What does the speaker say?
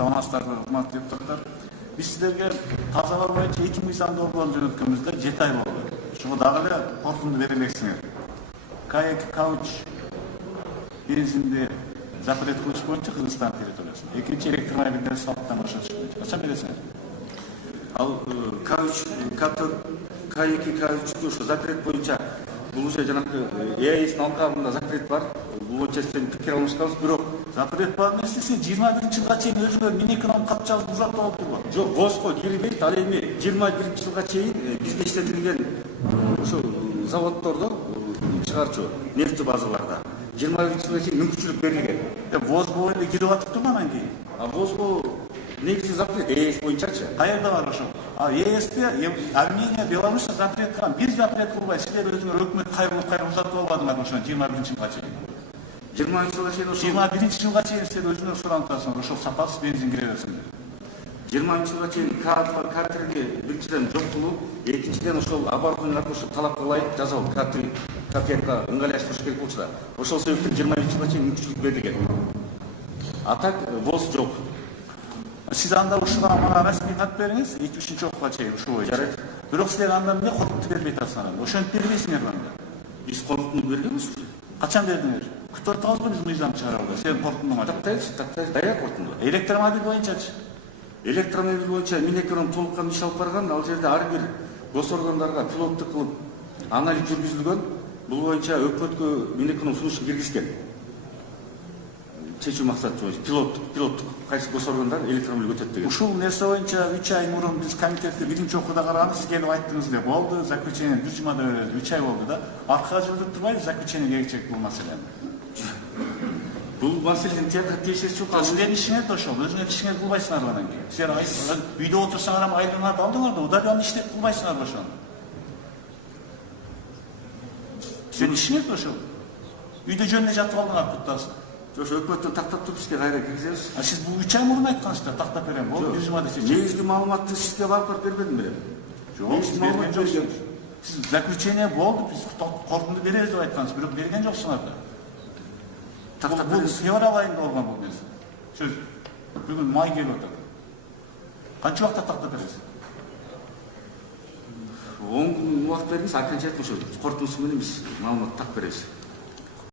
Саламатсыздар, урматтуу депутаттар. Биз силерге тазалоо боюнча 2 мыйзам долбоорун жөнөткөнбүздө 7 ай болду. Ошого дагы эле кортунду бере элексиңер. К2 кауч бензинди запрет кылыш боюнча Кыргызстан территориясында. Экинчи электромобилдерди салттан башатыш боюнча. Качан бересиңер? Ал кауч, К2 кауч ошо запрет боюнча бул уже жанагы ЭАЭстин алкагында запрет бар. Бул боюнча сен пикир алмашкансыз, бирок Запрет бар эмес, сен 21-жылга чейин өзүңөр минекон кат жазып узатып алып турбу. жок, ВОЗго кирбейт. Ал эми 21-жылга чейин бизге иштетилген ошо заводдордо чыгарчу нефть базаларда 21-жылга чейин мүмкүнчүлүк берилген. ВОЗ боюнча кирип атыптыр анан кийин. А ВОЗго негизи запрет ЭАЭс боюнчачы. Каерде бар ошо? ЕСте Армения, Беларусь запрет кылган. Бир запрет кылбай, силер өзүңөр өкмөт кайрылып узатып албадыңар ошо 21-жылга чейин. 20-жылга чейин ошо 21-жылга чейин силер өзүңөр суранып атасыңар, ошол сапасыз бензин кире берсиңер. 20-жылга чейин К3ге биринчиден жок кылуу, экинчиден ошол оборудованияларды ошо талапка ылайык жасоо, К3, К5га ыңгайлаштырыш керек болчу да. Ошол себептен 21-жылга чейин мүмкүнчүлүк берилген. А так ВОЗ жок. Сиз анда ушуга мага расмий кат бериңиз, 73-окуга чейин ушу боюнча. Жарайт. Бирок силер анда эмне коркуп бербей атасыңар? Ошентип бербейсиңер анда. Биз коркунуп бергенбиз. Качан бердиңер? Күтүп атабызбы биз мыйзам чыгарабыз? Сен корктуңбу? Тактайбыз, даяр коркунду. Электромобиль боюнчачы. Электромобиль боюнча минеконун толуккан иш алып барган, ал жерде ар бир гос органдарга пилоттук кылып анализ жүргүзүлгөн. Бул боюнча өкмөткө минеконун сунушун киргизген. Чечүү максаты боюнча пилоттук кайсы гос органдар электромобиль өтөт деген. Ушул нерсе боюнча 3 ай мурун биз комитетте биринчи окууда караганда сиз келип айттыңыз эле. Болду, заключение бир жумада беребиз. 3 ай болду да. Артка жылдырып турбайбыз, заключение керекчек бул маселени. Бул маселенин тиешеси жок. Силердин ишиңер да ошол, өзүңөр ишиңерди кылбайсыңарбы анан кийин? Силер үйдө отурсаңар ам айлыгыңарды алдыңар да, удаленно иштеп кылбайсыңарбы ошону? Силердин ишиңер да ошол. Үйдө жөнүнө жатып алдыңар куттасын. Ошо өкмөттөн тактап туруп бизге кайра киргизебиз. Сиз бул 3 ай мурун айткансыздар, тактап берем. Болду, бир жумада чечим. Негизги маалыматты сизге барып бербедим белем. Жок, сиз берген жоксуңуз. Сиз заключение болду, биз коркунду беребиз деп айткансыз, бирок берген жоксуңар да. Бул февраль айында болгон бул нерсе. Сөз. Бүгүн май келип атат. Канча убакытта тактап бересиз? 10 күн убакыт бериңиз, окончательно ошо корутуусу менен биз маалымат так беребиз.